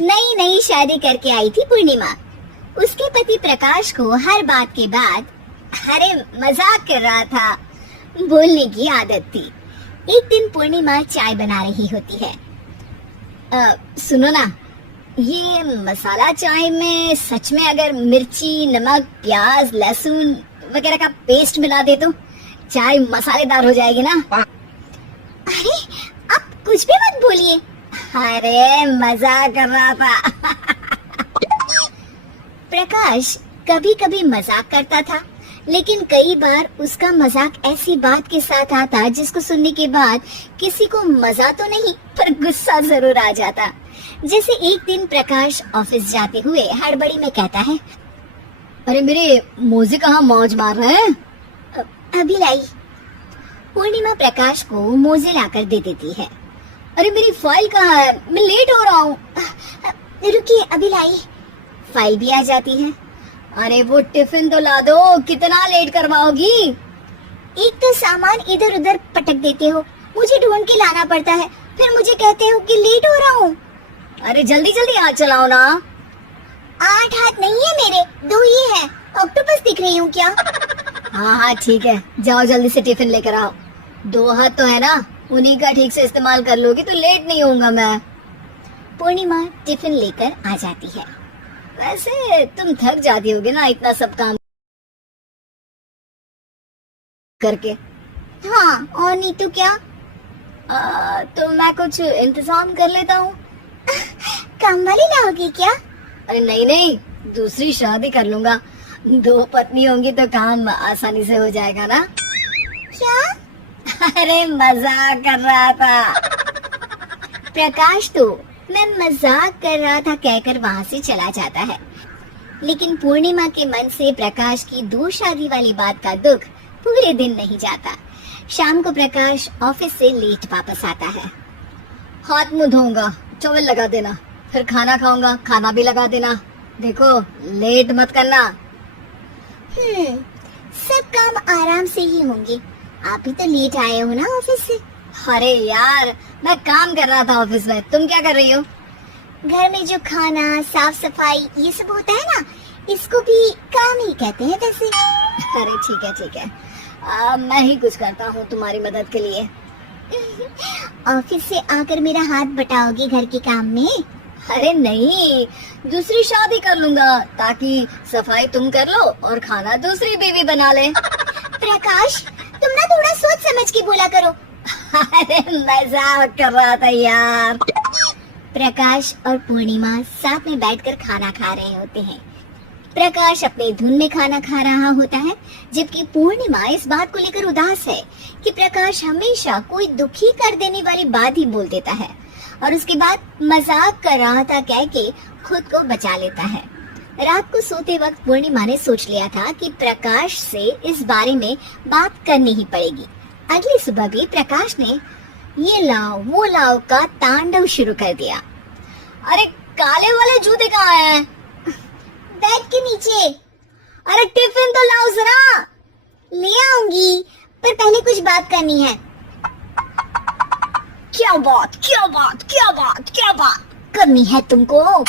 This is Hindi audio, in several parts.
नई नई शादी करके आई थी पूर्णिमा। उसके पति प्रकाश को हर बात के बाद अरे मजाक कर रहा था बोलने की आदत थी। एक दिन पूर्णिमा चाय बना रही होती है। सुनो ना, ये मसाला चाय में सच में अगर मिर्ची, नमक, प्याज, लहसुन वगैरह का पेस्ट मिला दे तो चाय मसालेदार हो जाएगी ना। अरे आप कुछ भी मत बोलिए। अरे मजाक कर रहा था। प्रकाश कभी कभी मजाक करता था, लेकिन कई बार उसका मजाक ऐसी बात के साथ आता जिसको सुनने के बाद किसी को मजा तो नहीं पर गुस्सा जरूर आ जाता। जैसे एक दिन प्रकाश ऑफिस जाते हुए हड़बड़ी में कहता है, अरे मेरे मोजे कहाँ मौज मार रहे हैं? अभी लाई। पूर्णिमा प्रकाश को मोजे लाकर दे देती है। अरे मेरी फाइल कहाँ है? मैं लेट हो रहा हूँ। रुकिए अभी लाई। फाइल भी आ जाती है। अरे वो टिफिन तो ला दो, कितना लेट करवाओगी? एक तो सामान इधर उधर पटक देते हो, मुझे ढूंढ के लाना पड़ता है, फिर मुझे कहते हो कि लेट हो रहा हूँ। अरे जल्दी जल्दी हाथ चलाओ ना। 8 हाथ नहीं है मेरे, 2 ही है। ऑक्टोपस दिख रही हूँ क्या? हाँ हाँ ठीक है, जाओ जल्दी से टिफिन लेकर आओ। 2 हाथ तो है ना, उन्हीं का ठीक से इस्तेमाल कर लोगी तो लेट नहीं होऊंगा मैं। पूर्णिमा टिफिन लेकर आ जाती है। वैसे तुम थक जाती होगी ना इतना सब काम करके। हाँ और नहीं तो क्या। तो मैं कुछ इंतजाम कर लेता हूँ। काम वाली लाओगी क्या? अरे नहीं नहीं, दूसरी शादी कर लूंगा। 2 पत्नी होंगी तो काम आसानी से हो जाएगा ना। क्या? अरे मजाक कर रहा था। प्रकाश तो मैं मजाक कर रहा था कहकर वहाँ से चला जाता है, लेकिन पूर्णिमा के मन से प्रकाश की 2 शादी वाली बात का दुख पूरे दिन नहीं जाता। शाम को प्रकाश ऑफिस से लेट वापस आता है। हाथ मुंह धोऊंगा, टॉवल लगा देना, फिर खाना खाऊंगा, खाना भी लगा देना। देखो लेट मत करना। सब काम आराम से ही होंगे, आप ही तो लेट आए हो ना ऑफिस से। अरे यार मैं काम कर रहा था ऑफिस में, तुम क्या कर रही हो? घर में जो खाना, साफ सफाई ये सब होता है ना, इसको भी काम ही कहते हैं वैसे। अरे ठीक है, मैं ही कुछ करता हूँ तुम्हारी मदद के लिए। ऑफिस से आकर मेरा हाथ बटाओगे घर के काम में? अरे नहीं, दूसरी शादी कर लूंगा ताकि सफाई तुम कर लो और खाना दूसरी बीवी बना ले। प्रकाश तुम ना थोड़ा सोच समझ के बोला करो। अरे मजाक कर रहा था यार। प्रकाश और पूर्णिमा साथ में बैठकर खाना खा रहे होते हैं। प्रकाश अपने धुन में खाना खा रहा होता है, जबकि पूर्णिमा इस बात को लेकर उदास है कि प्रकाश हमेशा कोई दुखी कर देने वाली बात ही बोल देता है और उसके बाद मजाक कर रहा था कह के खुद को बचा लेता है। रात को सोते वक्त पूर्णिमा ने सोच लिया था कि प्रकाश से इस बारे में बात करनी ही पड़ेगी। अगली सुबह भी प्रकाश ने ये लाओ वो लाओ का तांडव शुरू कर दिया। अरे काले वाले जूते कहाँ हैं? बेड के नीचे। अरे टिफिन तो लाओ जरा। ले आऊंगी, पर पहले कुछ बात करनी है। क्या बात करनी है तुमको?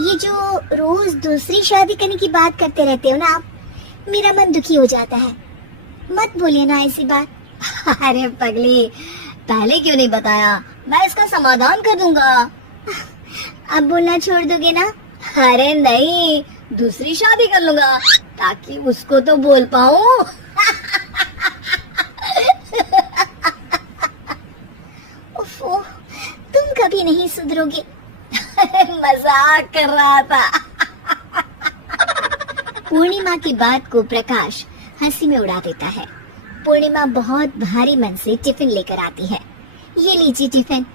ये जो रोज दूसरी शादी करने की बात करते रहते हो ना आप, मेरा मन दुखी हो जाता है। मत बोलिए ना ऐसी बात। अरे पगली, पहले क्यों नहीं बताया? मैं इसका समाधान कर दूंगा। अब बोलना छोड़ दोगे ना? अरे नहीं, दूसरी शादी कर लूंगा ताकि उसको तो बोल पाऊं। तुम कभी नहीं सुधरोगे। मजाक कर रहा था। पूर्णिमा की बात को प्रकाश हंसी में उड़ा देता है। पूर्णिमा बहुत भारी मन से टिफिन लेकर आती है। ये लीजिए टिफिन।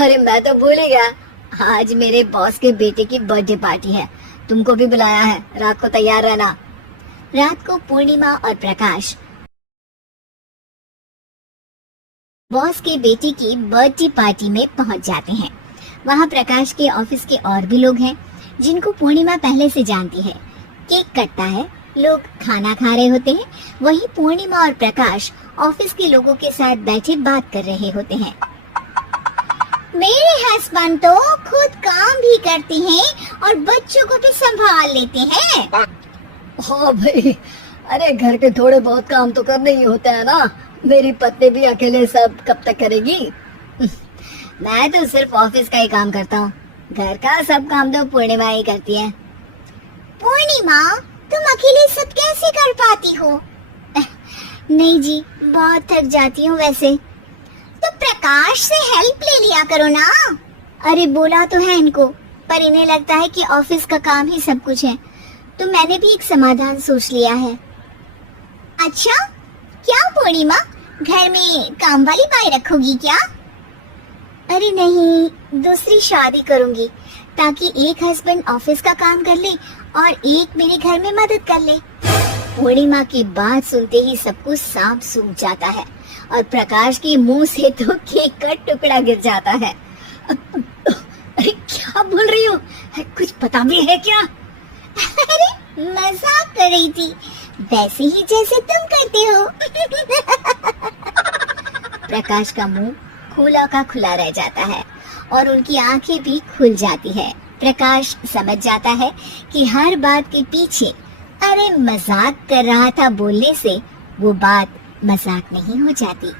अरे मैं तो भूल ही गया, आज मेरे बॉस के बेटे की बर्थडे पार्टी है, तुमको भी बुलाया है, रात को तैयार रहना। रात को पूर्णिमा और प्रकाश बॉस के बेटे की बर्थडे पार्टी में पहुंच जाते हैं। वहां प्रकाश के ऑफिस के और भी लोग हैं जिनको पूर्णिमा पहले से जानती है। केक कटता है, लोग खाना खा रहे होते हैं। वहीं पूर्णिमा और प्रकाश ऑफिस के लोगों के साथ बैठे बात कर रहे होते हैं। मेरे हस्बैंड तो खुद काम भी करते हैं और बच्चों को भी संभाल लेते हैं। हाँ भाई, अरे घर के थोड़े बहुत काम तो करने ही होते हैं ना। मेरी पत्नी भी अकेले सब कब तक करेगी। मैं तो सिर्फ ऑफिस का ही काम करता हूँ, घर का सब काम तो पूर्णिमा ही करती है। पूर्णिमा, तुम अकेले सब कैसे कर पाती हो? नहीं जी, बहुत थक जाती हूँ वैसे। तो प्रकाश से हेल्प ले लिया करो ना। अरे बोला तो है इनको, पर इन्हें लगता है कि ऑफिस का काम ही सब कुछ है, तो मैंने भी एक समाधान सोच लिया है। अच्छा, क्या पूर्णिमा, घर में काम वाली बाई रखोगी क्या? अरे नहीं, दूसरी शादी करूंगी ताकि एक हस्बैंड ऑफिस का काम कर ले और एक मेरे घर में मदद कर ले। पूर्णिमा की बात सुनते ही सब कुछ सांप सूख जाता है और प्रकाश के मुंह से तो केक का टुकड़ा गिर जाता है। अरे क्या बोल रही हो? कुछ पता भी है क्या? अरे मजाक कर रही थी, वैसे ही जैसे तुम करते हो। प्रकाश का मुंह खुला का खुला रह जाता है और उनकी आंखें भी खुल जाती है। प्रकाश समझ जाता है कि हर बात के पीछे अरे मजाक कर रहा था बोलने से वो बात मजाक नहीं हो जाती।